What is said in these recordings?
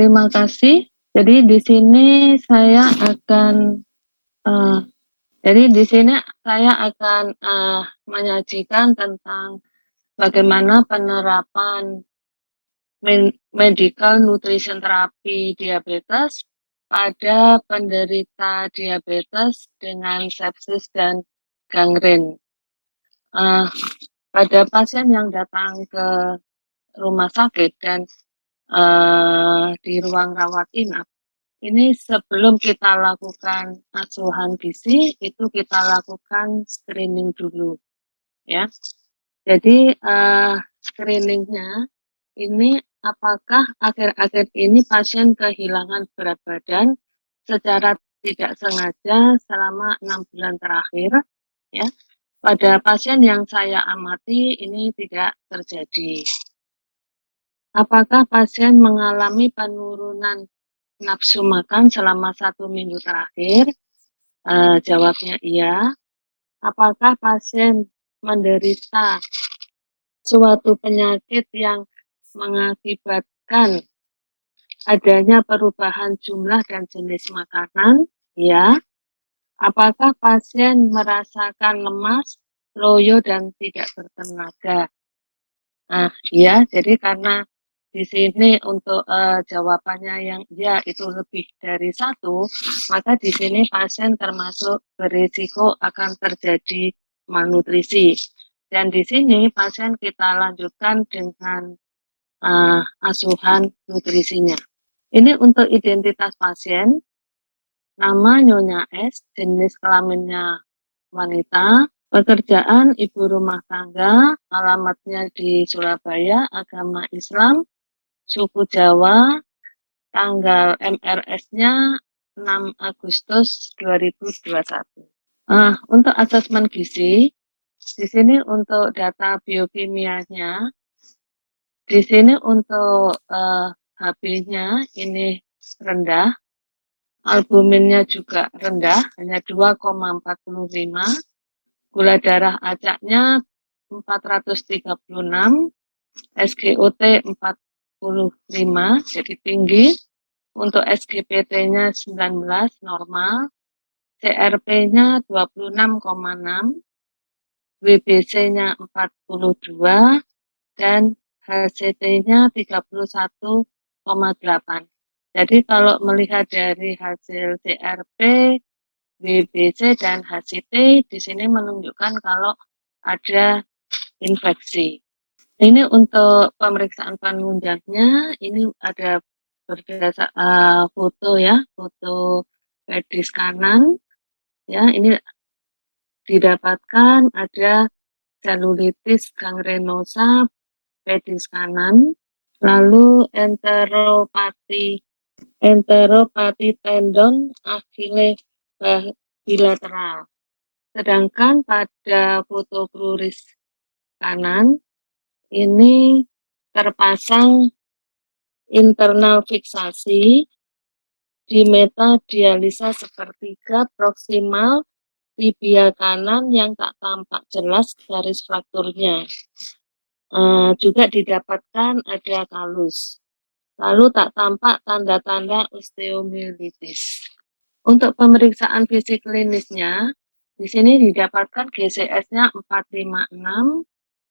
Terima kasih. Jadi di sini saya akan, eee, menyajikan tentang bagaimana penerapan medical nutrition terapi diabetes pada penderita diabetes dengan sepsis dan gangren. Eee, pada pasien yang datang ke rumah sakit dan, di ruang rawat inap, ini sebelum kita lakukan asuhan gizi, itu kita lakukan screening dulu, ya. Jadi, screening-nya ini apakah akhir-akhir ini pasien kehilangan berat badan secara tidak sengaja selama 6 bulan terakhir, ya. Pada pasien yang saya amati ini tidak terjadi. Apakah pasien mengalami penurunan nafsu makan selama 1 minggu terakhir? Jawabnya iya. Apakah pasien menderita suatu penyakit yang mengakibatkan adanya perubahan jumlah dan jenis makanan? Iya. Apakah pasien merasakan lemas, loyo, dan tidak bertenaga? Nah, iya. Jadi karena di sini untuk, jawabannya yang iya itu lebih dari satu, maka di sini pasien termasuk berisiko akan terjadi malnutrisi. Dan di sini pasien kita lanjutkan dengan, asuhan nutrisinya. Ini untuk identitas pasien, nama Nyonya S, jenis kelaminnya wanita, pekerjaan ibu rumah tangga, alamatnya di Surabaya, agama Islam, suku Jawa, tanggal MRS-nya 6 Agustus 2021. Untuk asesmen gizi, di sini untuk data biokimianya, di sini untuk HB-nya ini rendah, albuminnya juga rendah, hanya 2,45, gula darah acaknya 436, SGOT 45, jadi tinggi. Untuk SGPT-nya 19, normal. CRP-nya 26,6, WBC-nya 42, dan HCT-nya 31,8. Jadi kalau melihat dari hasil CRP, WBC, dan HCT, di sini menunjukkan kalau ada infeksi. Ini untuk pemeriksaan penunjangnya, ini ada foto ya, foto pedis kanan, ya, ini didapatkan ada selulitis gangrenosa pedis kanan, lalu enteropati tendon achille bilateral. Sedangkan pada foto kruris kanan ini terpasang internal fiksasi di metadialisa sepertiga proksimal tibia kanan yang tak tampak jelas garis frakturnya. Juga didapatkan ada kalus. Lalu tak tampak tanda-tanda osteomyelitis. Untuk pemeriksaan fisik klinisnya, di sini didapatkan GCS-nya 456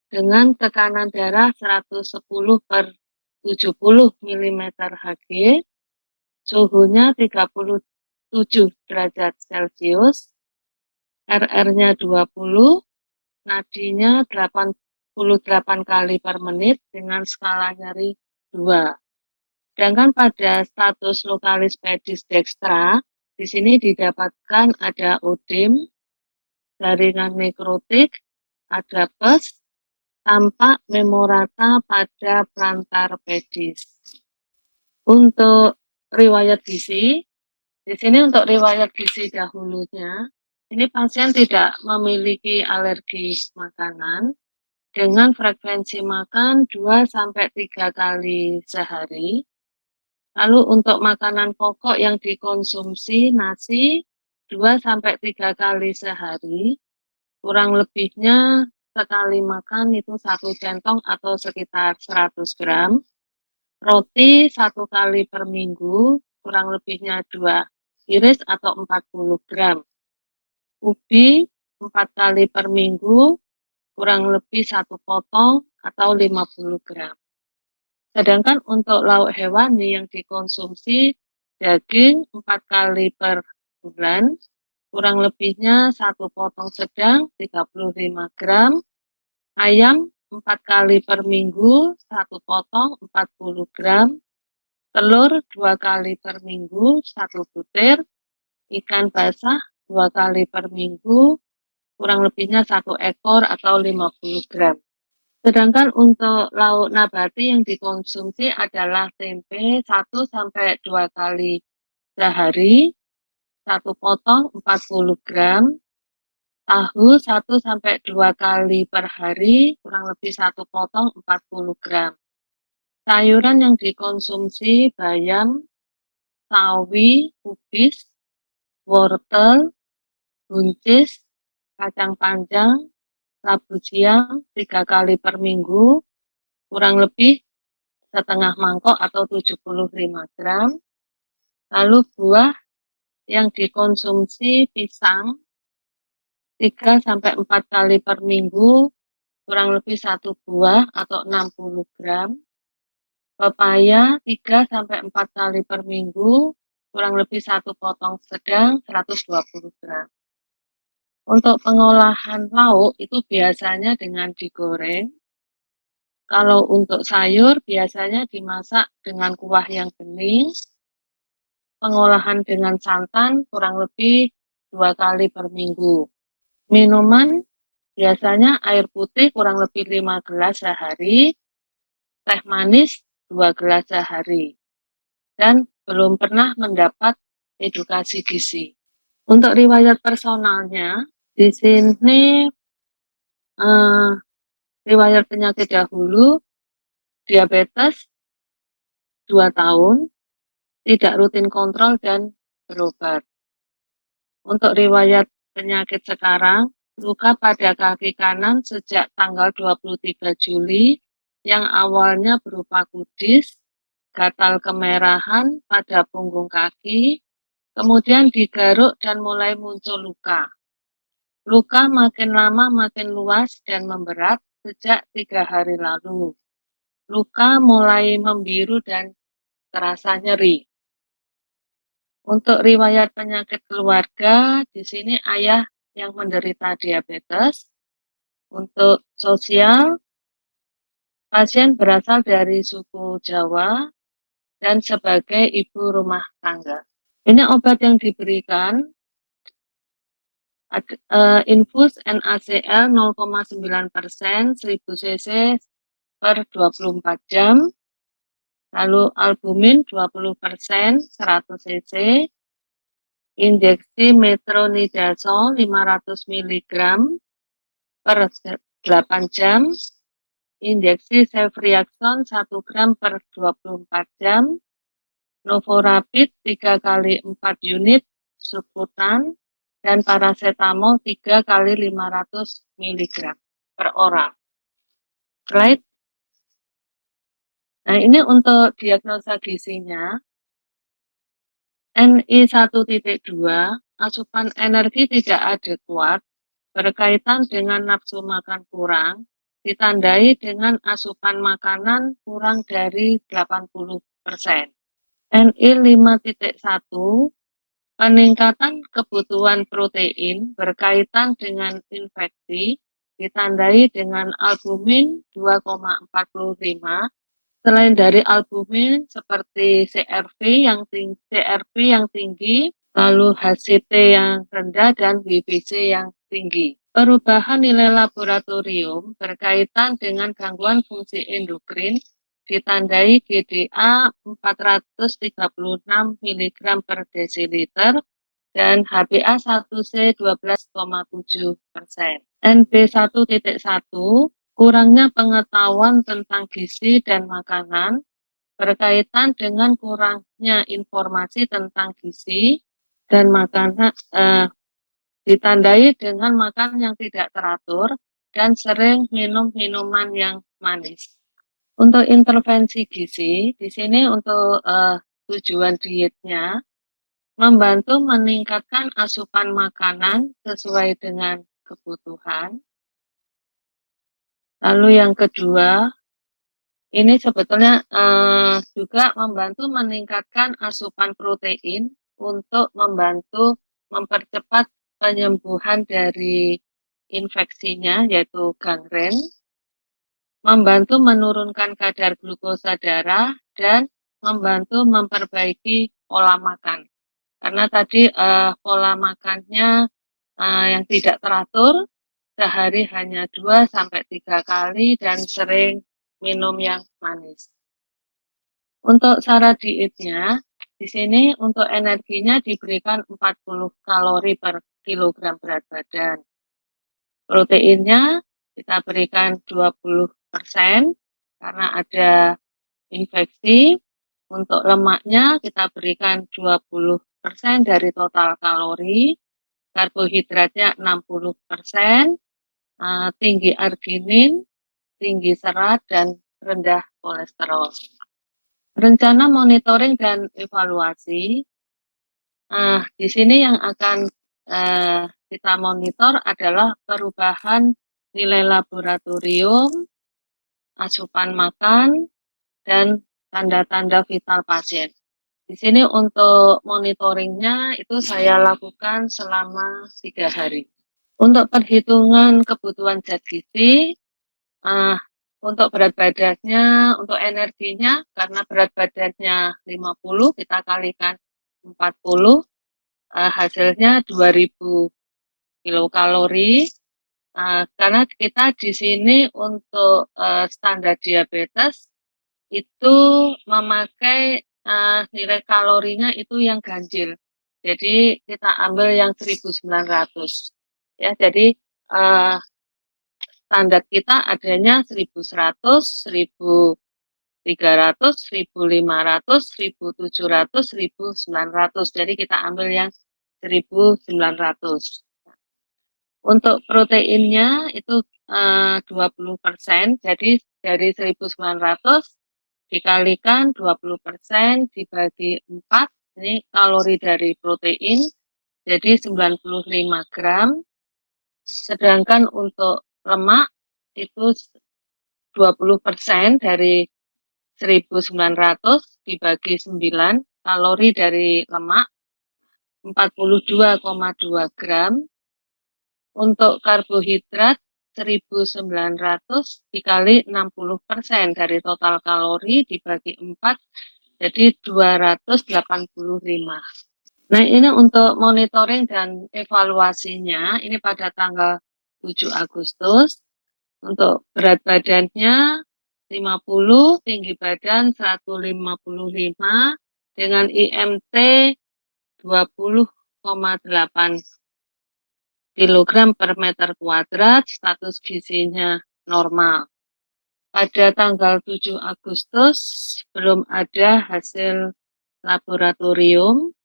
dengan tekanan darah 110/70 mm Hg, suhunya 37 derajat Celcius, RR-nya 20, nadinya 88 kali per menit dengan skala nyeri 2. Sedangkan pada status lokalis pedis dextra, di sini didapatkan ada odem, jaringan nekrotik, ada pus, tampak memorata pada plantar pedis. Untuk riwayat gizi, di sini untuk riwayat gizi dahulunya, ini pasien tidak memiliki alergi makanan dengan frekuensi makan 2-3 kali sehari. Lalu untuk makanan pokok yang dikonsumsi nasi 2-3 kali sehari, kurang lebihnya sekali makan itu 1 centong atau sekitar 100 gram. Roti 1 kali per minggu, kurang lebihnya 2 iris atau 40 gram. Ubi 4 kali per minggu, kurang lebih 1 potong atau 50 gram. Sedangkan untuk lauk hewani yang dikonsumsi, daging 4 kali per bulan, kurang lebihnya 1 potong sedang 35 gram, ayam 4 kali per minggu, 1 potong 40 gram, telur 2 kali per minggu, 1 butir, ikan basah 2 kali per minggu, kurang lebihnya 1 ekor atau 50 gram. Sedangkan untuk lauk nabati yang dikonsumsi adalah tempe 1-2 kali sehari, 1 potong 40 gram, tahu 1-2 kali per hari, kurang lebih 1 potong 40 gram. Sayuran yang dikonsumsi bayam, sawi, kubis, wortel, buncis, kacang panjang, labu siam 3 kali per minggu, kurang lebih setengah mangkok atau 75 gram. Lalu buah yang dikonsumsi pisang 3-4 kali per minggu, kurang lebih 1 buah atau 60 gram. Pepaya 3-4 kali per minggu, kurang lebih 1 potong sedang 120 gram. Untuk pengolahan lauk itu biasanya dengan digoreng. Kalau untuk sayur biasanya dimasak dengan kuah yang bening. Pengolahan dengan santan kurang lebih 2 kali per minggu. Minuman biasanya air putih kurang lebih 5 gelas sehari, teh manis 2 gelas sehari, dan belum pernah mendapat edukasi gizi. Untuk riwayat personalnya, di sini riwayat penyakit dahulu, diabetes 2 tahun, tidak rutin kontrol dan berobat. Untuk riwayat penyakit sekarang, luka pada kaki kanan sejak tanggal 23 Juli yang awalnya berupa kudis, gatal kemerahan pada punggung kaki, kemudian digaruk dan mulai muncul luka. Luka makin lama makin luas dan memberat sejak 3 hari lalu. Luka mulai membiru dan terasa nyeri. Untuk riwayat penyakit keluarga, di sini ayah yang menderita diabetes. Untuk sosial, pasien berasal dari suku Jawa dan sebagai ibu rumah tangga. Ini obat yang diberikan, infus NaCl 0,9% 1000 cc per 24 jam, lalu albumin 20% 100 cc, injeksi metronidazole 500 mg per 8 jam, injeksi ceftriaxone 1 gram per 24 jam, Novorapid 3 kali 4 unit subkutan, dan paracetamol 3 kali 500 mg per oral. Right? Nah, ini untuk diagnosa gizinya. NI 1.2, asupan energi tidak adekuat, berkaitan dengan nafsu makan kurang, ditandai dengan asupan makanan kurang dari 80%. NI 5.1, peningkatan kebutuhan protein berkaitan dengan infeksi, ditandai dengan albumin 2,45. Selain dari albumin seperti CRP yang tinggi, lalu HCT yang rendah dan WBC yang tinggi. Perubahan nilai laboratorium berkaitan dengan gangguan fungsi endokrin ditandai GDA 436 mg per desiliter dan HbA1c 12,7%. NB 1.1, kurangnya pengetahuan tentang gizi dan makanan berkaitan dengan kurangnya informasi tentang gizi dan makanan, ditandai dengan makan yang tidak teratur dan sering minum minuman yang manis. Untuk intervensi gizi, di sini untuk tujuan dietnya membantu meningkatkan asupan makanan sesuai dengan kebutuhan. Lalu yang kedua, ini sebetulnya juga membantu meningkatkan asupan protein untuk membantu mempercepat penyembuhan dari infeksinya, yaitu gangren, membantu menurunkan kadar glukosa darah, dan membantu memperbaiki pola makan. Karena tadi pola makannya yang tidak teratur, sehari hanya 2 sampai 3 kali dan sering minum yang manis. Untuk syarat dietnya, di sini untuk energinya diberikan 40 kalori per kilogram berat badan. Proteinnya kita berikan 20% karena ada infeksi. Untuk lemaknya kita berikan 20% dari total kalori. Karbohidratnya 60%, tinggi arginin, tinggi serat, dan rendah kolesterol. Rencana monitoring dan evaluasi, di sini yang akan kita monitor adalah perubahan nilai laboratorium, asupan makan, dan tanda-tanda vital pasien. Di sini untuk monitoringnya itu saya lakukan selama 3 hari. Untuk perhitungan kebutuhan zat gizi, untuk berat badannya, untuk energinya, karena berat badannya 50, kita kalikan 40, hasilnya 2000 kilokalori. Karena kita di sini untuk standar diabetes itu memakai nilai kalorinya itu yang ganjil. Jadi kita ambil yang 1900. Ya, jadi standar kita adanya 1100, 1300, 1500, 1700, 1900. Jadi kita ambil yang 1900. Untuk proteinnya itu 20%, jadi dari 1900 dikalikan 20% dibagi 4, ini kalori dari protein, jadi 95 gram. Sedangkan untuk lemak itu 20% dari 1900 dibagi 9, kalori dari lemak 42,2 gram. Untuk karbohidrat 1900 dikali 60% dari total kalori dibagi 4, jadi 285. Nah, ini untuk monitoring dan evaluasinya, ini pada tanggal 7 Agustus. Untuk berat badannya 50, tinggi badan 155, dengan IMT 20,8 kilogram per meter kuadrat, status gizinya normal. Pada tanggal 7 Agustus belum ada hasil laboratorium,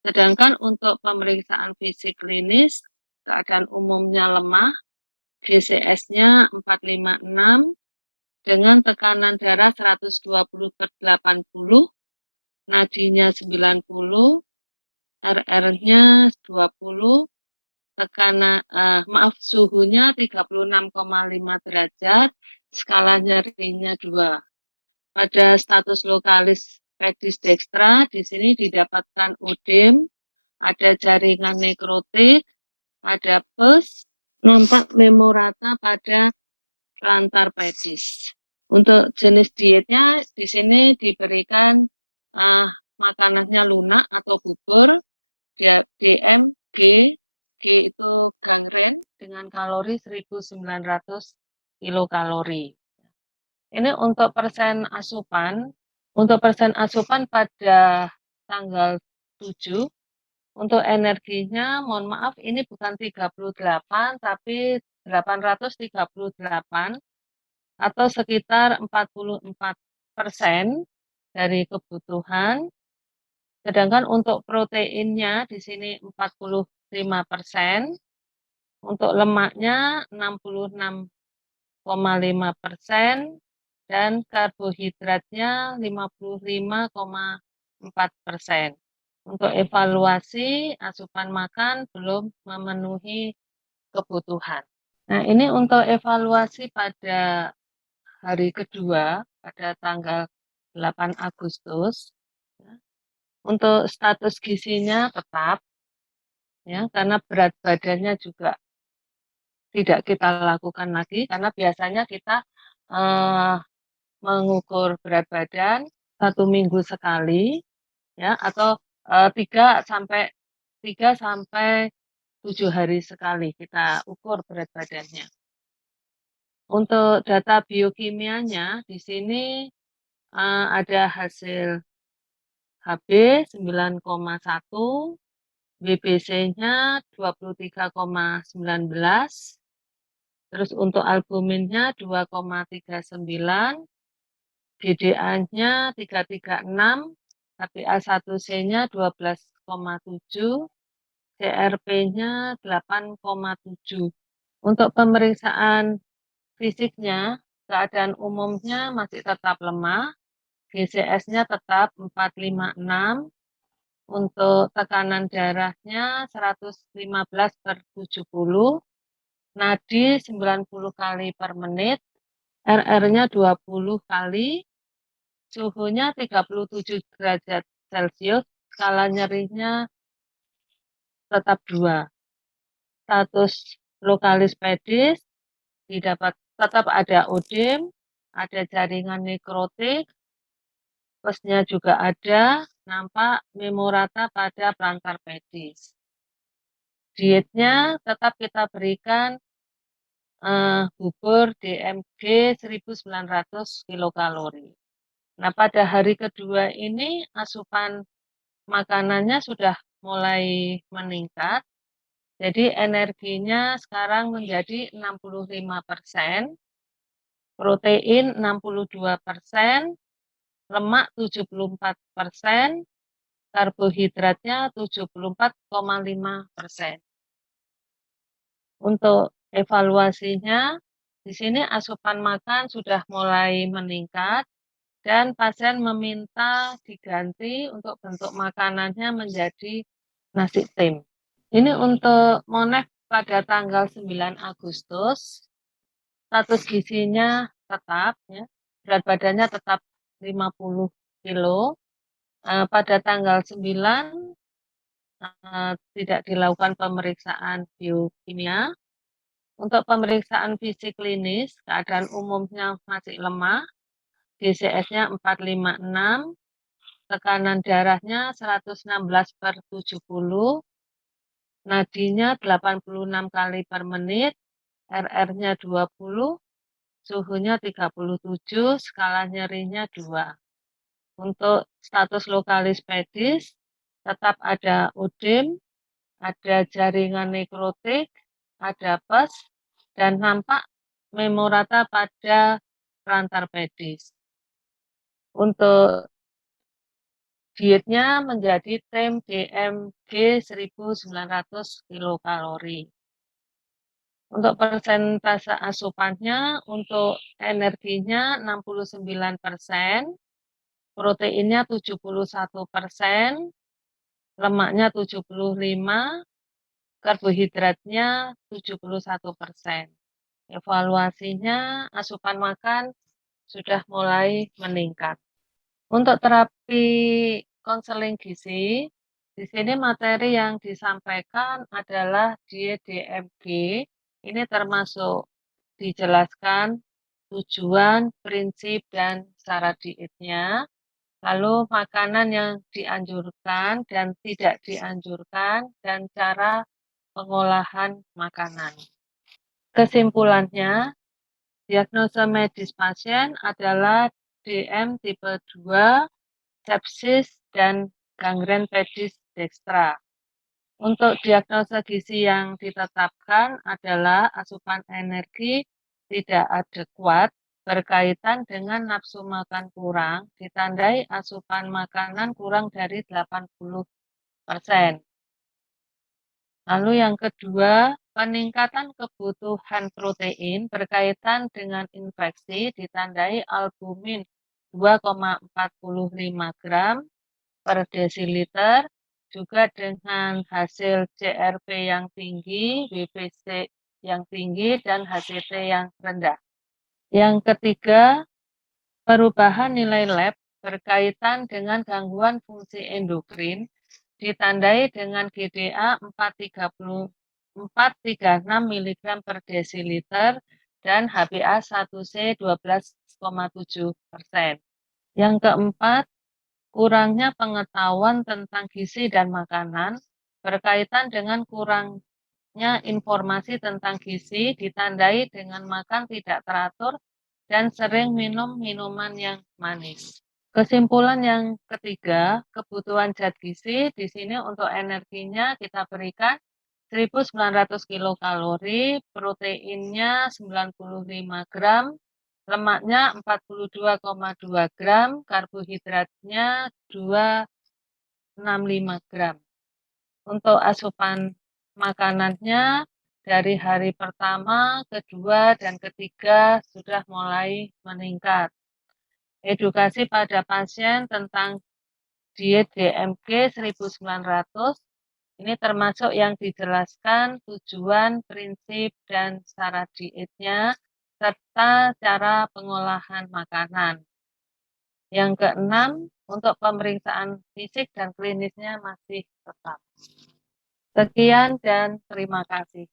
sedangkan untuk pemeriksaan fisik klinis, keadaan umumnya lemah, GCS-nya 456, dengan tekanan darah 120/80, nadinya 90, RR-nya 20, suhunya 36,5 derajat, skala nyerinya 2. Pada status lokalis pedis dextra, di sini didapatkan udem, ada jaringan nekrotik, ada pus, nampak memorata pada plantar pedis. Untuk jenis dietnya di sini diberikan makanannya lunak atau bubur, DM, G itu gangren dengan kalori 1900 kilokalori. Ini untuk persen asupan. Untuk persen asupan pada tanggal 7, untuk energinya, mohon maaf, ini bukan 38, tapi 838 atau sekitar 44% dari kebutuhan. Sedangkan untuk proteinnya di sini 45%, untuk lemaknya 66,5%, dan karbohidratnya 55,4%. Untuk evaluasi, asupan makan belum memenuhi kebutuhan. Nah, ini untuk evaluasi pada hari kedua, pada tanggal 8 Agustus. Untuk status gizinya tetap, ya, karena berat badannya juga tidak kita lakukan lagi, karena biasanya kita eh, mengukur berat badan 1 minggu sekali, ya, atau 3 sampai 7 hari sekali kita ukur berat badannya. Untuk data biokimianya di sini ada hasil HB 9,1, BPC-nya 23,19, terus untuk albuminnya 2,39, GDA-nya 336, HbA1c-nya 12,7, CRP-nya 8,7. Untuk pemeriksaan fisiknya, keadaan umumnya masih tetap lemah, GCS-nya tetap 456, untuk tekanan darahnya 115/70, nadi 90 kali per menit, RR-nya 20 kali, suhunya 37 derajat Celcius, skala nyerinya tetap 2. Status lokalis pedis didapat tetap ada odem, ada jaringan nekrotik, plusnya juga ada, nampak memorata pada plantar pedis. Dietnya tetap kita berikan bubur DMG 1900 kilokalori. Nah, pada hari kedua ini asupan makanannya sudah mulai meningkat. Jadi energinya sekarang menjadi 65%, protein 62%, lemak 74%, karbohidratnya 74,5%. Untuk evaluasinya, di sini asupan makan sudah mulai meningkat dan pasien meminta diganti untuk bentuk makanannya menjadi nasi tim. Ini untuk Monef pada tanggal 9 Agustus, status gizinya tetap, ya, berat badannya tetap 50 kilo. Pada tanggal 9 tidak dilakukan pemeriksaan biokimia. Untuk pemeriksaan fisik klinis, keadaan umumnya masih lemah, GCS-nya 456, tekanan darahnya 116/70, nadinya 86 kali per menit, RR-nya 20, suhunya 37, skala nyerinya 2. Untuk status lokalis pedis, tetap ada odem, ada jaringan nekrotik, ada pus, dan nampak memorata pada plantar pedis. Untuk dietnya menjadi tem DMG 1900 kilokalori. Untuk persentase asupannya, untuk energinya 69%, proteinnya 71%, lemaknya 75%, karbohidratnya 71%. Evaluasinya, asupan makan sudah mulai meningkat. Untuk terapi konseling gizi, di sini materi yang disampaikan adalah diet DMG. Ini termasuk dijelaskan tujuan, prinsip, dan cara dietnya. Lalu makanan yang dianjurkan dan tidak dianjurkan, dan cara pengolahan makanan. Kesimpulannya, diagnosa medis pasien adalah DM tipe 2, sepsis, dan gangren pedis dextra. Untuk diagnosa gizi yang ditetapkan adalah asupan energi tidak adekuat berkaitan dengan nafsu makan kurang, ditandai asupan makanan kurang dari 80%. Lalu yang kedua, Peningkatan kebutuhan protein berkaitan dengan infeksi ditandai albumin 2,45 gram per desiliter, juga dengan hasil CRP yang tinggi, WBC yang tinggi, dan HCT yang rendah. Yang ketiga, perubahan nilai lab berkaitan dengan gangguan fungsi endokrin ditandai dengan GDA 436 mg per desiliter dan HbA1c 12,7%. Yang keempat, kurangnya pengetahuan tentang gizi dan makanan berkaitan dengan kurangnya informasi tentang gizi ditandai dengan makan tidak teratur dan sering minum minuman yang manis. Kesimpulan yang ketiga, kebutuhan zat gizi di sini untuk energinya kita berikan 1.900 kilokalori, proteinnya 95 gram, lemaknya 42,2 gram, karbohidratnya 265 gram. Untuk asupan makanannya dari hari pertama, kedua, dan ketiga sudah mulai meningkat. Edukasi pada pasien tentang diet DMG 1900 ini termasuk yang dijelaskan tujuan, prinsip, dan syarat dietnya serta cara pengolahan makanan. Yang keenam, untuk pemeriksaan fisik dan klinisnya masih tetap. Sekian dan terima kasih.